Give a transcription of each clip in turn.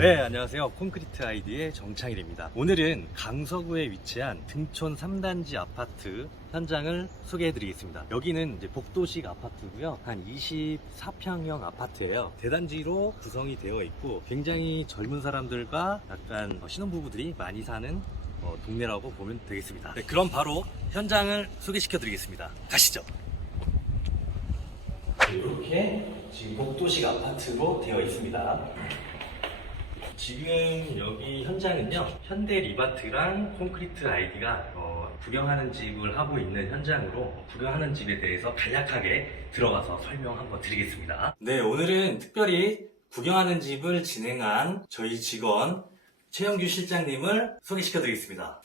네, 안녕하세요. 콘크리트 아이디의 정창일입니다. 오늘은 강서구에 위치한 등촌 3단지 아파트 현장을 소개해 드리겠습니다. 여기는 이제 복도식 아파트고요. 한 24평형 아파트예요. 대단지로 구성이 되어 있고 굉장히 젊은 사람들과 약간 신혼부부들이 많이 사는 동네라고 보면 되겠습니다. 네, 그럼 바로 현장을 소개시켜 드리겠습니다. 가시죠. 이렇게 지금 복도식 아파트로 되어 있습니다. 지금 여기 현장은요, 현대 리바트랑 콘크리트 아이디가 구경하는 집을 하고 있는 현장으로 구경하는 집에 대해서 간략하게 들어가서 설명 한번 드리겠습니다. 네, 오늘은 특별히 구경하는 집을 진행한 저희 직원 최영규 실장님을 소개시켜 드리겠습니다.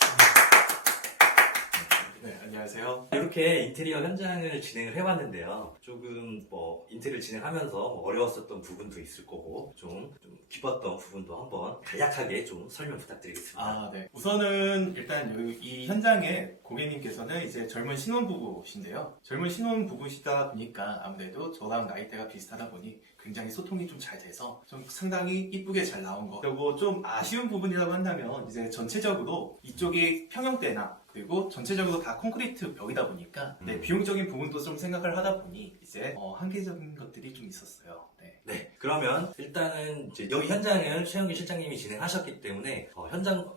네, 안녕하세요. 이렇게 인테리어 현장을 진행을 해봤는데요. 조금 인테리어를 진행하면서 어려웠었던 부분도 있을 거고 좀 기뻤던 부분도 한번 간략하게 좀 설명 부탁드리겠습니다. 네. 우선은 일단 이 현장에 고객님께서는 이제 젊은 신혼부부신데요. 젊은 신혼부부시다 보니까 아무래도 저랑 나이대가 비슷하다 보니 굉장히 소통이 좀 잘 돼서 좀 상당히 이쁘게 잘 나온 거. 그리고 좀 아쉬운 부분이라고 한다면 이제 전체적으로 이쪽이 평형대나 그리고 전체적으로 다 콘크리트 벽이다 보니까 비용적인 부분도 좀 생각을 하다 보니 이제 한계적인 것들이 좀 있었어요. 네, 그러면 일단은 이제 여기 현장을 최영규 실장님이 진행하셨기 때문에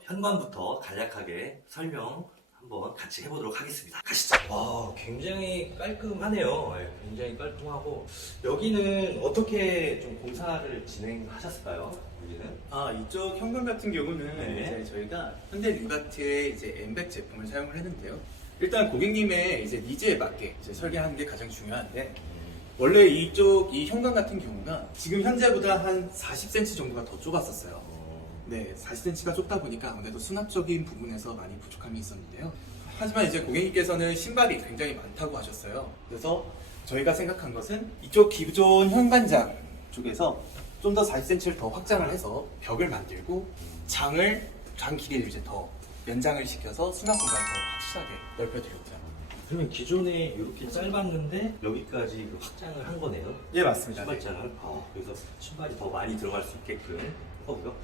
현관부터 간략하게 설명 한번 같이 해보도록 하겠습니다. 가시죠. 와, 굉장히 깔끔하네요. 네, 굉장히 깔끔하고 여기는 어떻게 좀 공사를 진행하셨을까요? 여기는? 이쪽 현관 같은 경우는 네. 이제 저희가 현대 리바트의 이제 엠백 제품을 사용을 했는데요. 일단 고객님의 이제 니즈에 맞게 이제 설계하는 게 가장 중요한데 원래 이 현관 같은 경우가 지금 현재보다 한 40cm 정도가 더 좁았었어요. 네, 40cm가 좁다 보니까 아무래도 수납적인 부분에서 많이 부족함이 있었는데요. 하지만 이제 고객님께서는 신발이 굉장히 많다고 하셨어요. 그래서 저희가 생각한 것은 이쪽 기존 현관장 쪽에서 좀 더 40cm를 더 확장을 해서 벽을 만들고 장 길이를 이제 더 연장을 시켜서 수납 공간을 더 확실하게 넓혀드렸죠. 그러면 기존에 이렇게 짧았는데 여기까지 확장을 한 거네요? 예, 맞습니다. 신발장을? 그래서 신발이 더 많이 들어갈 수 있게끔 거고요.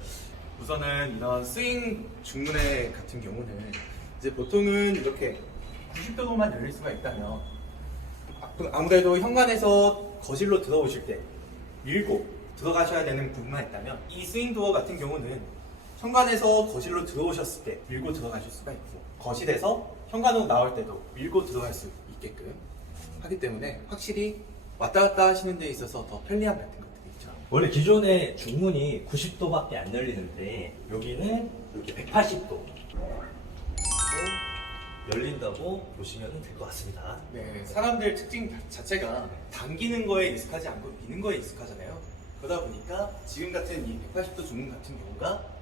우선은 이런 스윙 중문회 같은 경우는 이제 보통은 이렇게 90도로만 열릴 수가 있다면 아무래도 현관에서 거실로 들어오실 때 밀고 들어가셔야 되는 부분만 있다면 이 스윙 도어 같은 경우는 현관에서 거실로 들어오셨을 때 밀고 들어가실 수가 있고 거실에서 현관으로 나올 때도 밀고 들어갈 수 있게끔 하기 때문에 확실히 왔다 갔다 하시는 데 있어서 더 편리함 같은 것들이 있죠. 원래 기존에 중문이 90도밖에 안 열리는데 여기는 이렇게 180도 열린다고 보시면 될 것 같습니다. 네, 사람들 특징 자체가 당기는 거에 익숙하지 않고 미는 거에 익숙하잖아요. 그러다 보니까 지금 같은 이 180도 중문 같은 경우가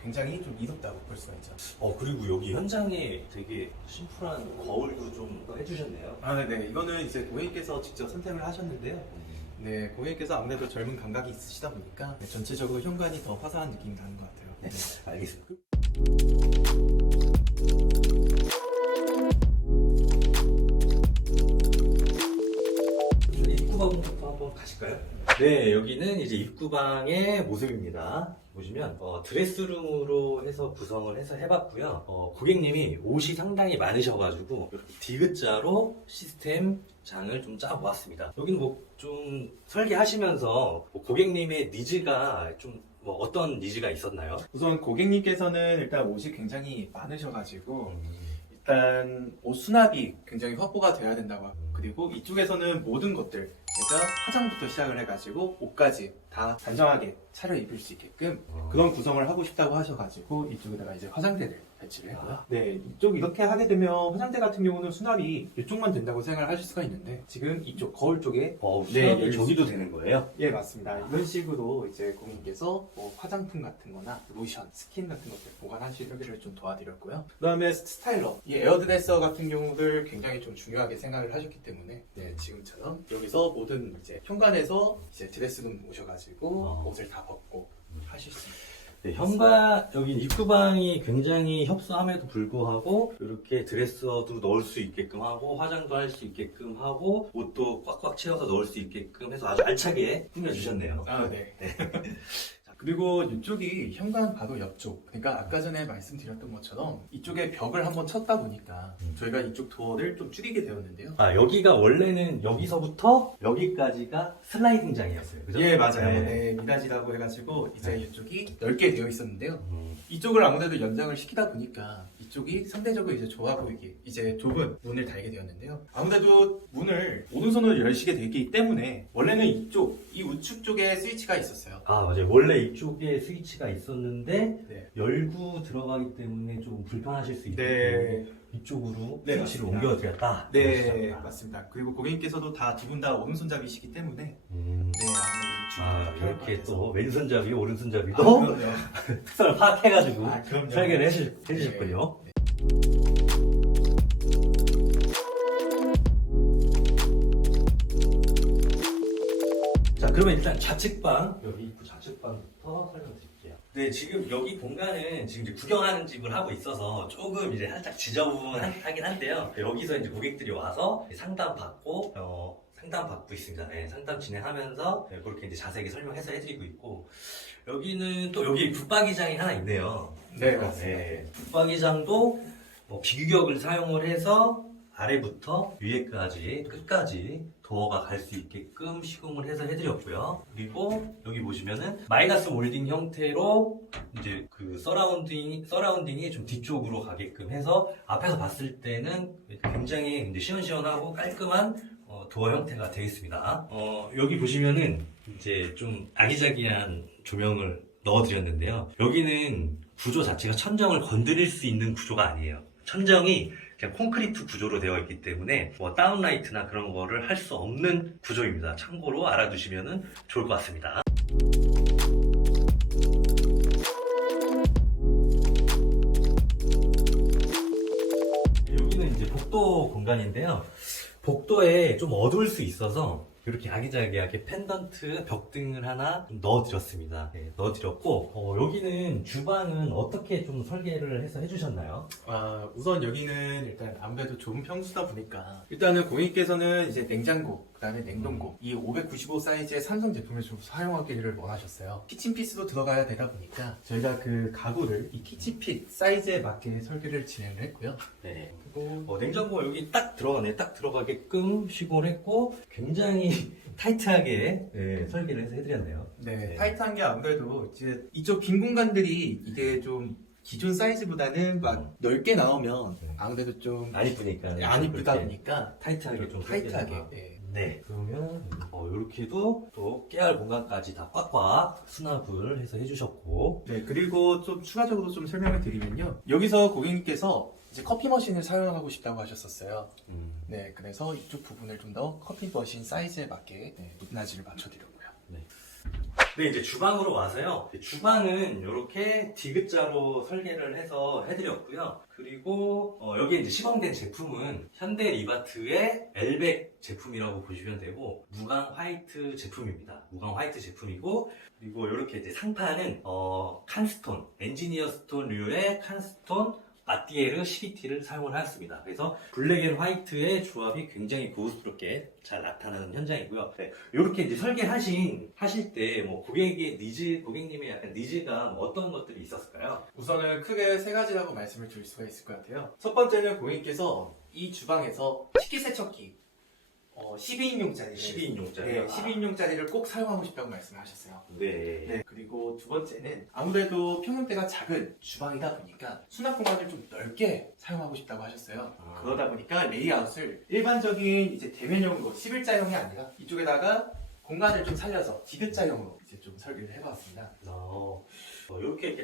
굉장히 좀 이롭다고 볼 수가 있죠. 그리고 여기 현장에 되게 심플한 거울도 좀 해주셨네요. 네, 이거는 이제 고객님께서 직접 선택을 하셨는데요. 네, 고객님께서 아무래도 젊은 감각이 있으시다 보니까 전체적으로 현관이 더 화사한 느낌이 나는 것 같아요. 네, 알겠습니다. 입구방부터 한번 가실까요? 네, 여기는 이제 입구방의 모습입니다. 보시면 드레스룸으로 해서 구성을 해서 해봤고요. 고객님이 옷이 상당히 많으셔가지고 이렇게 디귿자로 시스템 장을 좀 짜보았습니다. 여기는 좀 설계하시면서 고객님의 니즈가 좀 어떤 니즈가 있었나요? 우선 고객님께서는 일단 옷이 굉장히 많으셔가지고 일단 옷 수납이 굉장히 확보가 돼야 된다고 하고 그리고 이쪽에서는 모든 것들 그러니까 화장부터 시작을 해가지고 옷까지 다 단정하게 차려입을 수 있게끔 그런 구성을 하고 싶다고 하셔가지고 이쪽에다가 이제 화장대를 배치를 했고요. 네, 이쪽 이렇게 하게 되면 화장대 같은 경우는 수납이 이쪽만 된다고 생각을 하실 수가 있는데 지금 이쪽 거울 쪽에 수납이 저기도 되는 거예요? 예, 맞습니다. 이런 식으로 이제 고객님께서 화장품 같은 거나 로션, 스킨 같은 것들 보관하시기를 좀 도와드렸고요. 그 다음에 스타일러, 이 에어드레서 같은 경우를 굉장히 좀 중요하게 생각을 하셨기 때문에 지금처럼 여기서 모든 이제 현관에서 이제 드레스룸 오셔가지고 옷을 다 벗고 하실 수 있습니다. 네, 여기 입구방이 굉장히 협소함에도 불구하고 이렇게 드레서도 넣을 수 있게끔 하고 화장도 할 수 있게끔 하고 옷도 꽉꽉 채워서 넣을 수 있게끔 해서 아주 알차게 꾸며주셨네요. 네. 네. 그리고 이쪽이 현관 바로 옆쪽. 그러니까 아까 전에 말씀드렸던 것처럼 이쪽에 벽을 한번 쳤다 보니까 저희가 이쪽 도어를 좀 줄이게 되었는데요. 아, 여기가 원래는 여기서부터 여기까지가 슬라이딩장이었어요. 그죠? 예, 맞아요. 네. 네, 미닫이라고 해가지고 이제 네. 이쪽이 넓게 되어 있었는데요. 음. 이쪽을 아무래도 연장을 시키다 보니까 이쪽이 상대적으로 이제 좋아 보이게 이제 좁은 문을 달게 되었는데요. 아무래도 문을 오른손으로 열시게 되기 때문에 원래는 이쪽, 이 우측 쪽에 스위치가 있었어요. 아, 맞아요. 원래 이쪽에 스위치가 있었는데 네. 열고 들어가기 때문에 좀 불편하실 수 있기 네. 때문에 이쪽으로 네, 스위치를 맞습니다. 옮겨드렸다. 네, 그러시구나. 맞습니다. 그리고 고객님께서도 다 두 분 다 오른손잡이시기 때문에 네, 아, 아무래도 주의가 이렇게 필요할 것 또 왼손잡이, 오른손잡이도 같아서. 아, 그럼요. 특성을 파악해가지고 그럼요. 설계를 해주셨군요. 네. 자, 그러면 일단 좌측방, 여기 입구 좌측방부터 설명드릴게요. 네, 지금 여기 공간은 지금 이제 구경하는 집을 하고 있어서 조금 이제 살짝 지저분하긴 한데요. 여기서 이제 고객들이 와서 상담 받고, 상담 받고 있습니다. 네, 상담 진행하면서 그렇게 이제 자세하게 설명해서 해드리고 있고, 여기는 또 여기 붙박이장이 하나 있네요. 네, 맞습니다. 네, 붙박이장도 비규격을 사용을 해서 아래부터 위에까지 끝까지 도어가 갈 수 있게끔 시공을 해서 해드렸고요. 그리고 여기 보시면은 마이너스 몰딩 형태로 이제 그 서라운딩이 좀 뒤쪽으로 가게끔 해서 앞에서 봤을 때는 굉장히 이제 시원시원하고 깔끔한 도어 형태가 되어 있습니다. 여기 보시면은 이제 좀 아기자기한 조명을 넣어드렸는데요. 여기는 구조 자체가 천정을 건드릴 수 있는 구조가 아니에요. 천정이 그냥 콘크리트 구조로 되어 있기 때문에 뭐 다운라이트나 그런 거를 할 수 없는 구조입니다. 참고로 알아두시면 좋을 것 같습니다. 여기는 이제 복도 공간인데요. 복도에 좀 어두울 수 있어서 이렇게 아기자기하게 펜던트 벽등을 하나 좀 넣어드렸습니다. 네, 넣어드렸고 여기는 주방은 어떻게 좀 설계를 해서 해주셨나요? 우선 여기는 일단 아무래도 좁은 평수다 보니까 일단은 고객님께서는 이제 냉장고, 그다음에 냉동고 이 595 사이즈의 삼성 제품을 좀 사용하기를 원하셨어요. 키친피스도 들어가야 되다 보니까 저희가 그 가구를 이 키친핏 사이즈에 맞게 설계를 진행을 했고요. 네. 그리고 냉장고가 여기 딱 들어가네. 딱 들어가게끔 시공을 했고 굉장히 타이트하게 설계를 해서 해드렸네요. 네, 타이트한 게 아무래도 이제 이쪽 빈 공간들이 이게 좀 기존 사이즈보다는 막 넓게 나오면 아무래도 좀 안 이쁘니까. 안 이쁘다 그렇게 보니까 타이트하게 좀 타이트하게. 설계해서. 네. 네. 그러면 이렇게도 또 깨알 공간까지 다 꽉꽉 수납을 해서 해주셨고. 네, 그리고 좀 추가적으로 좀 설명을 드리면요. 여기서 고객님께서 이제 커피 머신을 사용하고 싶다고 하셨었어요. 네, 그래서 이쪽 부분을 좀 더 커피 머신 사이즈에 맞게 높낮이를 맞춰드렸고요. 네, 이제 주방으로 와서요. 주방은 이렇게 디귿자로 설계를 해서 해드렸고요. 그리고 여기에 이제 시공된 제품은 현대 리바트의 엘백 제품이라고 보시면 되고 무광 화이트 제품입니다. 무광 화이트 제품이고 그리고 이렇게 이제 상판은 칸스톤, 엔지니어 스톤류의 칸스톤 마띠에르 12T를 사용을 하였습니다. 그래서 블랙 앤 화이트의 조합이 굉장히 고급스럽게 잘 나타나는 현장이고요. 네, 이렇게 이제 하실 때 뭐 고객님의 약간 니즈가 뭐 어떤 것들이 있었을까요? 우선은 크게 세 가지라고 말씀을 드릴 수가 있을 것 같아요. 첫 번째는 고객님께서 이 주방에서 식기세척기 12인용짜리를 12인용짜리. 네, 12인용짜리를 꼭 사용하고 싶다고 말씀하셨어요. 네. 네, 그리고 두 번째는 아무래도 평형대가 작은 주방이다 보니까 수납 공간을 좀 넓게 사용하고 싶다고 하셨어요. 그러다 보니까 레이아웃을 일반적인 이제 대면형으로 11자형이 아니라 이쪽에다가 공간을 좀 살려서 디귿자형으로 이제 좀 설계를 해봤습니다. 이렇게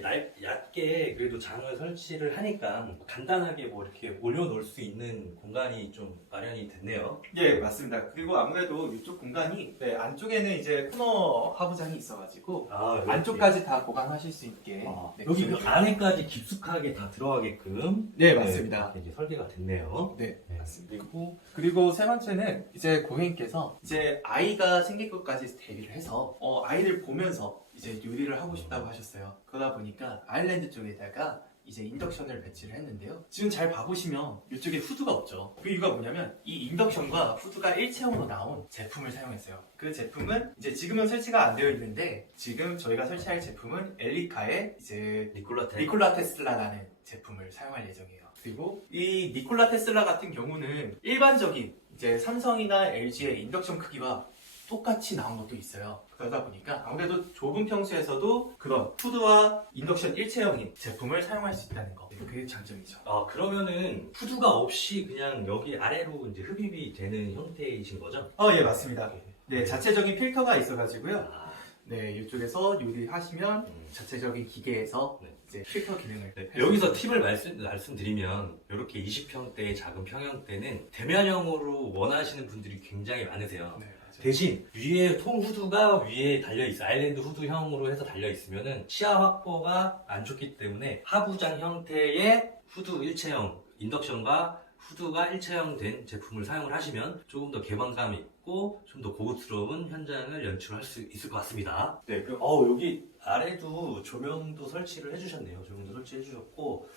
얇게 그래도 장을 설치를 하니까 간단하게 뭐 이렇게 올려놓을 수 있는 공간이 좀 마련이 됐네요. 예, 맞습니다. 그리고 아무래도 이쪽 공간이 안쪽에는 이제 코너 하부장이 있어가지고 이렇게. 안쪽까지 다 보관하실 수 있게 여기 그 안에까지 깊숙하게 다 들어가게끔 네, 맞습니다. 이렇게 이제 설계가 됐네요. 네, 맞습니다. 그리고 그리고 세 번째는 이제 고객님께서 이제 아이가 생길 것까지 대비를 해서 아이를 보면서 이제 요리를 하고 싶다고 하셨어요. 그러다 보니까 아일랜드 쪽에다가 이제 인덕션을 배치를 했는데요. 지금 잘 봐보시면 이쪽에 후드가 없죠. 그 이유가 뭐냐면 이 인덕션과 후드가 일체형으로 나온 제품을 사용했어요. 그 제품은 이제 지금은 설치가 안 되어 있는데 지금 저희가 설치할 제품은 엘리카의 이제 니콜라 테슬라라는 제품을 사용할 예정이에요. 그리고 이 니콜라 테슬라 같은 경우는 일반적인 이제 삼성이나 LG의 인덕션 크기와 똑같이 나온 것도 있어요. 그러다 보니까 아무래도 좁은 평수에서도 그런 후드와 인덕션 일체형인 제품을 사용할 수 있다는 거. 그게 장점이죠. 아, 그러면은 후드가 없이 그냥 여기 아래로 이제 흡입이 되는 형태이신 거죠? 예, 맞습니다. 네, 자체적인 필터가 있어가지고요. 아, 네, 이쪽에서 요리하시면 자체적인 기계에서 네. 이제 필터 기능을 네, 여기서 팁을 말씀드리면 이렇게 20평대 작은 평형대는 대면형으로 원하시는 분들이 굉장히 많으세요. 네, 맞아요. 대신 위에 통 후드가 위에 달려있어 아일랜드 후드형으로 해서 달려있으면은 시야 확보가 안 좋기 때문에 하부장 형태의 후드 일체형 인덕션과 후드가 일체형 된 제품을 사용을 하시면 조금 더 개방감 있고 좀 더 고급스러운 현장을 연출할 수 있을 것 같습니다. 네, 여기 아래도 조명도 설치를 해주셨네요. 조명도 설치해 주셨고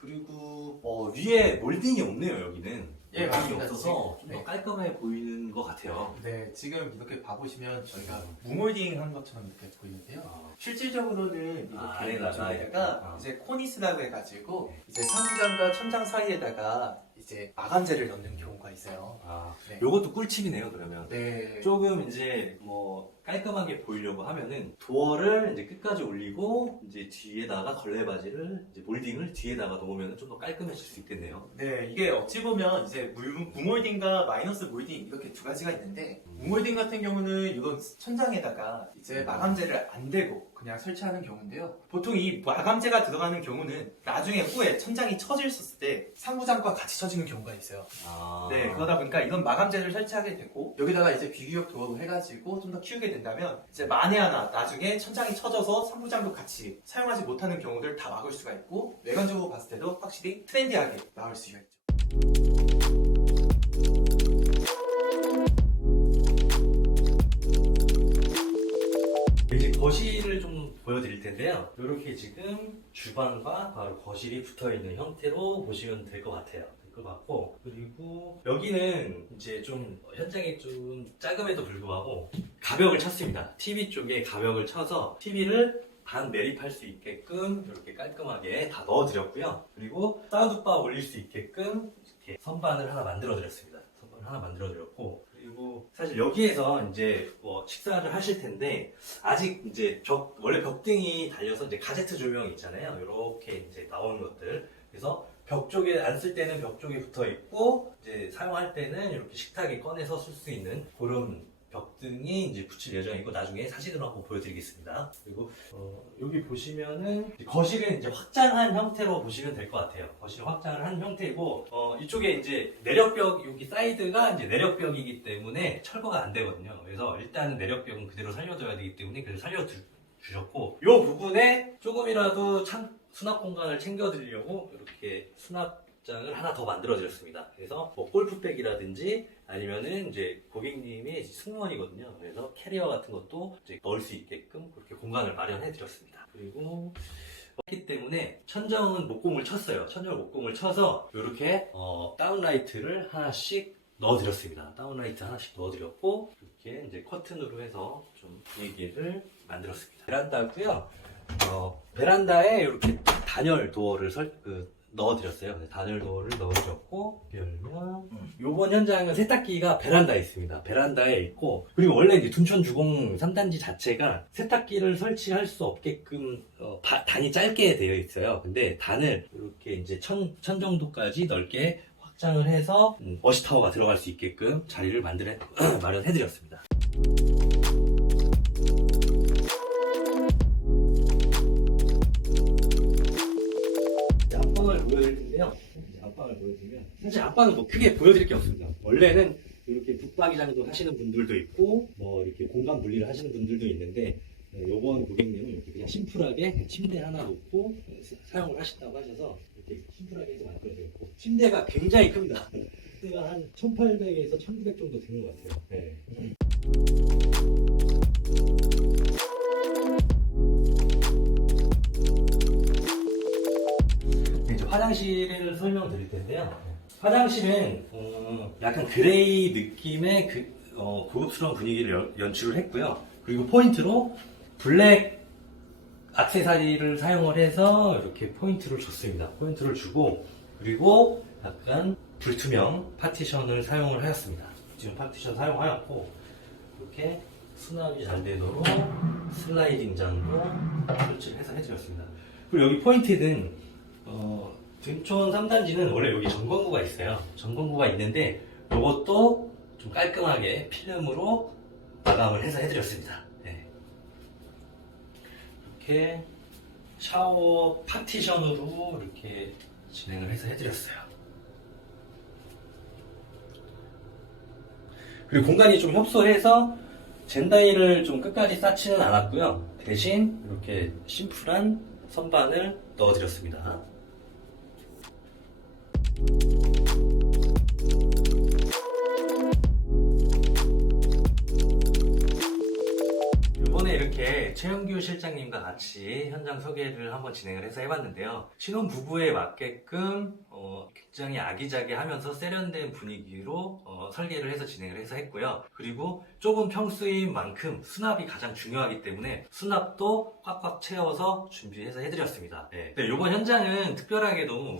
그리고 위에 몰딩이 없네요. 여기는 예, 몰딩이 맞습니다. 없어서 좀 더 네. 깔끔해 보이는 것 같아요. 네, 지금 이렇게 봐보시면 저희가 무몰딩 한 것처럼 이렇게 보이는데요. 실질적으로는 이렇게 아래다가 이쪽에다가 이제 코니스라고 해가지고 이제 상부장과 천장 사이에다가 이제 마감재를 넣는 경우가 있어요. 네. 요것도 꿀팁이네요. 그러면 네. 조금 이제 깔끔하게 보이려고 하면은 도어를 이제 끝까지 올리고 이제 뒤에다가 걸레바지를 이제 몰딩을 뒤에다가 놓으면 좀 더 깔끔해질 수 있겠네요. 네, 이게 어찌 보면 이제 무몰딩과 마이너스 몰딩 이렇게 두 가지가 있는데 무몰딩 같은 경우는 이런 천장에다가 이제 마감재를 안 대고 그냥 설치하는 경우인데요. 보통 이 마감재가 들어가는 경우는 나중에 후에 천장이 처졌을 때 상부장과 같이 처지는 경우가 있어요. 네, 그러다 보니까 이런 마감재를 설치하게 되고 여기다가 이제 비교역 도어로 해가지고 좀 더 키우게 된다면 이제 만에 하나 나중에 천장이 처져서 상부장도 같이 사용하지 못하는 경우들 다 막을 수가 있고 외관적으로 봤을 때도 확실히 트렌디하게 나올 수가 있죠. 이제 거실을 좀 보여드릴 텐데요. 이렇게 지금 주방과 바로 거실이 붙어 있는 형태로 보시면 될 것 같아요. 될 것 같고 그리고 여기는 이제 좀 현장이 좀 작음에도 불구하고 가벽을 쳤습니다. TV 쪽에 가벽을 쳐서 TV를 반 매립할 수 있게끔 이렇게 깔끔하게 다 넣어드렸고요. 그리고 사운드바 올릴 수 있게끔 이렇게 선반을 하나 만들어드렸습니다. 선반을 하나 만들어드렸고 그리고 사실 여기에서 이제 식사를 하실 텐데 아직 이제 원래 벽등이 달려서 이제 가제트 조명이 있잖아요. 이렇게 이제 나오는 것들. 그래서 벽 쪽에 안 쓸 때는 벽 쪽에 붙어 있고 이제 사용할 때는 이렇게 식탁에 꺼내서 쓸 수 있는 그런 벽등이 이제 붙일 예정이고 나중에 사진으로 한번 보여드리겠습니다. 그리고 여기 보시면은 거실은 이제 확장한 형태로 보시면 될 것 같아요. 거실 확장을 한 형태이고 이쪽에 이제 내력벽 여기 사이드가 이제 내력벽이기 때문에 철거가 안 되거든요. 그래서 일단은 내력벽은 그대로 살려줘야 되기 때문에 그래서 살려주셨고 이 부분에 조금이라도 수납 공간을 챙겨드리려고 이렇게 수납장을 하나 더 만들어드렸습니다. 그래서 골프백이라든지 아니면은 이제 고객님이 승무원이거든요. 그래서 캐리어 같은 것도 이제 넣을 수 있게끔 그렇게 공간을 마련해드렸습니다. 그리고 그렇기 때문에 천정은 목공을 쳤어요. 천정을 목공을 쳐서 이렇게 다운라이트를 하나씩 넣어드렸습니다. 다운라이트 하나씩 넣어드렸고 이렇게 이제 커튼으로 해서 좀 분위기를 만들었습니다. 베란다고요. 베란다에 이렇게 단열 도어를 넣어드렸어요. 단열 도어를 넣어드렸고 열면 요번 현장은 세탁기가 베란다에 있습니다. 베란다에 있고 그리고 원래 이제 둔촌 주공 3단지 자체가 세탁기를 설치할 수 없게끔 단이 짧게 되어 있어요. 근데 단을 이렇게 이제 천 정도까지 넓게 확장을 해서 워시타워가 들어갈 수 있게끔 자리를 마련해드렸습니다. 안방을 보여드릴 텐데요. 안방을 보여드리면 사실 안방은 크게 보여드릴 게 없습니다. 원래는 이렇게 북박이장도 하시는 분들도 있고 이렇게 공간 분리를 하시는 분들도 있는데 요번 고객님은 이렇게 그냥 심플하게 침대 하나 놓고 사용을 하신다고 하셔서 이렇게 심플하게 해서 만들어드렸고 침대가 굉장히 큽니다. 침대가 한 1800에서 1900 정도 되는 것 같아요. 네. 텐데요. 화장실은 약간 그레이 느낌의 고급스러운 분위기를 연출을 했고요. 그리고 포인트로 블랙 액세서리를 사용을 해서 이렇게 포인트를 줬습니다. 포인트를 주고, 그리고 약간 불투명 파티션을 사용을 하였습니다. 지금 파티션 사용하였고, 이렇게 수납이 잘 되도록 슬라이딩 장도 설치를 해서 해드렸습니다. 그리고 여기 포인트는 등촌 3단지는 원래 여기 전건구가 있어요. 전건구가 있는데 이것도 좀 깔끔하게 필름으로 마감을 해서 해드렸습니다. 네. 이렇게 샤워 파티션으로 이렇게 진행을 해서 해드렸어요. 그리고 공간이 좀 협소해서 젠다이를 좀 끝까지 쌓지는 않았고요. 대신 이렇게 심플한 선반을 넣어드렸습니다. 이번에 이렇게 최영규 실장님과 같이 현장 소개를 한번 진행을 해서 해봤는데요. 신혼부부에 맞게끔 굉장히 아기자기하면서 세련된 분위기로 설계를 해서 진행을 해서 했고요. 그리고 좁은 평수인 만큼 수납이 가장 중요하기 때문에 수납도 꽉꽉 채워서 준비해서 해드렸습니다. 네. 이번 현장은 특별하게도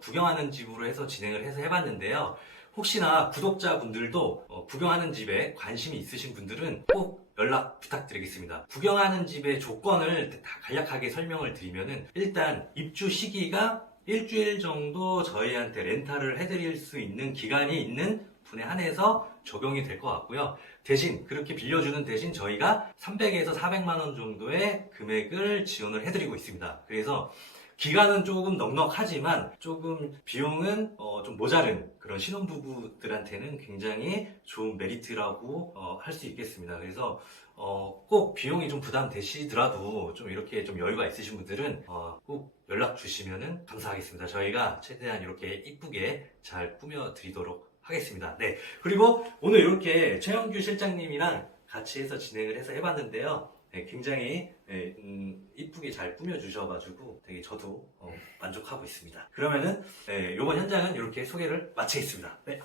구경하는 집으로 해서 진행을 해서 해봤는데요. 혹시나 구독자분들도 구경하는 집에 관심이 있으신 분들은 꼭 연락 부탁드리겠습니다. 구경하는 집의 조건을 다 간략하게 설명을 드리면은, 일단 입주 시기가 일주일 정도 저희한테 렌탈을 해드릴 수 있는 기간이 있는 분에 한해서 적용이 될 것 같고요. 대신 그렇게 빌려주는 대신 저희가 300에서 400만 원 정도의 금액을 지원을 해드리고 있습니다. 그래서 기간은 조금 넉넉하지만 조금 비용은 좀 모자른 그런 신혼부부들한테는 굉장히 좋은 메리트라고 할 수 있겠습니다. 그래서 꼭 비용이 좀 부담되시더라도 좀 이렇게 좀 여유가 있으신 분들은 꼭 연락 주시면 감사하겠습니다. 저희가 최대한 이렇게 이쁘게 잘 꾸며드리도록 하겠습니다. 네. 그리고 오늘 이렇게 최영규 실장님이랑 같이 해서 진행을 해서 해봤는데요. 네, 굉장히 이쁘게 잘 꾸며주셔가지고 되게 저도 만족하고 있습니다. 그러면은 이번 현장은 이렇게 소개를 마치겠습니다. 네.